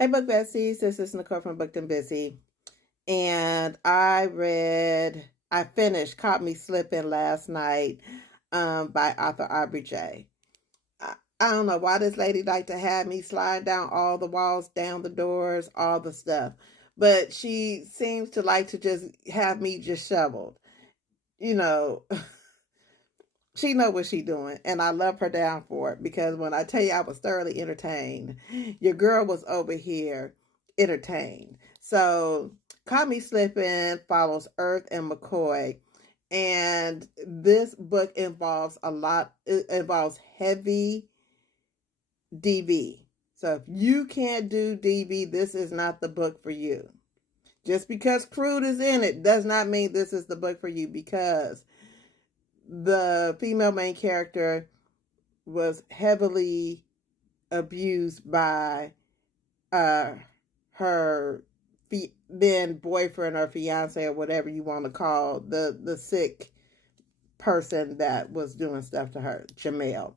Hey, Book Besties, this is Nicole from BookedandBizzie, and I finished Caught Me Slippin' last night by author Aubry J. I don't know why this lady like to have me slide down all the walls, down the doors, all the stuff, but she seems to like to just have me just shoveled. You know, she know what she doing, and I love her down for it because when I tell you I was thoroughly entertained, your girl was over here entertained. So, Caught Me Slippin' follows Earth and McCoy, and this book involves it involves heavy DV. So, if you can't do DV, this is not the book for you. Just because Crude is in it does not mean this is the book for you, because the female main character was heavily abused by her then boyfriend or fiance or whatever you want to call the sick person that was doing stuff to her, Jamel.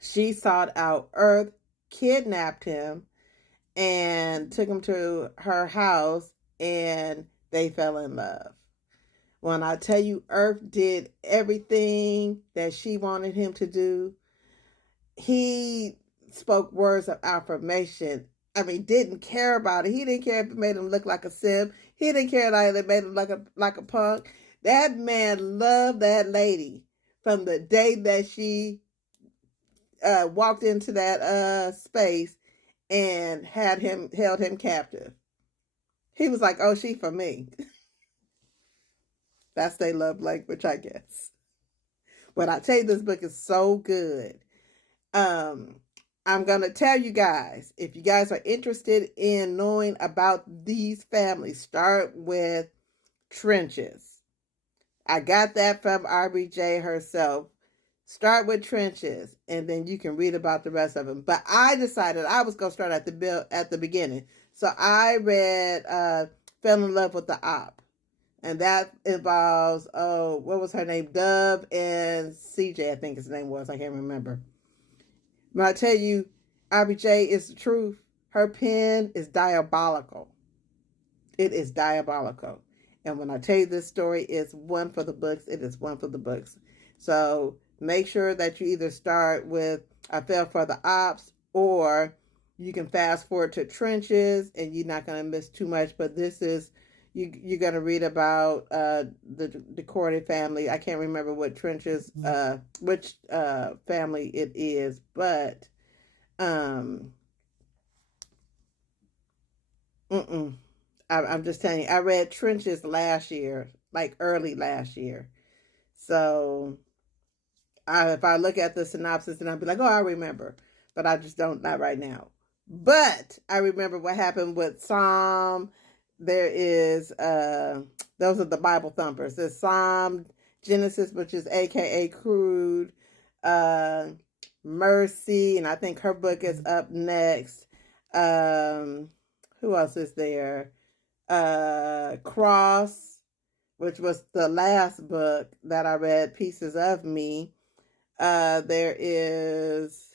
She sought out Earth, kidnapped him, and took him to her house, and they fell in love. When I tell you Earth did everything that she wanted him to do, he spoke words of affirmation. I mean, didn't care about it. He didn't care if it made him look like a simp. He didn't care if it made him like a punk. That man loved that lady from the day that she walked into that space and held him captive. He was like, "Oh, she for me." That's their love language, I guess. But I tell you, this book is so good. I'm going to tell you guys, if you guys are interested in knowing about these families, start with Trenches. I got that from Aubry J herself. Start with Trenches, and then you can read about the rest of them. But I decided I was going to start at the beginning. So I read Fell in Love with the Op. And that involves, what was her name? Dove and CJ, I think his name was. I can't remember. When I tell you, Aubry J is the truth, her pen is diabolical. It is diabolical. And when I tell you this story is one for the books, it is one for the books. So make sure that you either start with I Fell for the Ops, or you can fast forward to Trenches, and you're not going to miss too much. But this is, you're going to read about the Corday family. I can't remember what Trenches, which family it is, but I'm just telling you, I read Trenches last year, like early last year. So if I look at the synopsis, and I'll be like, oh, I remember. But I just don't, not right now. But I remember what happened with Psalm. There is, those are the Bible thumpers. There's Psalm, Genesis, which is AKA Crude, Mercy, and I think her book is up next. Who else is there? Cross, which was the last book that I read, Pieces of Me. There is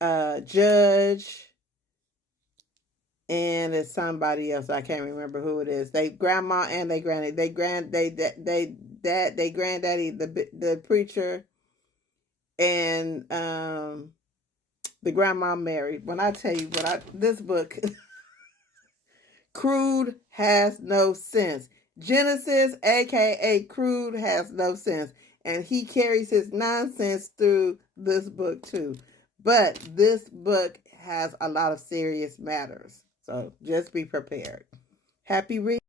Judge, and it's somebody else. I can't remember who it is. They grandma and they granny. They granddaddy, the preacher, and the grandma married. When I tell you this book, Crude has no sense. Genesis, aka Crude, has no sense. And he carries his nonsense through this book too. But this book has a lot of serious matters. So just be prepared. Happy reading.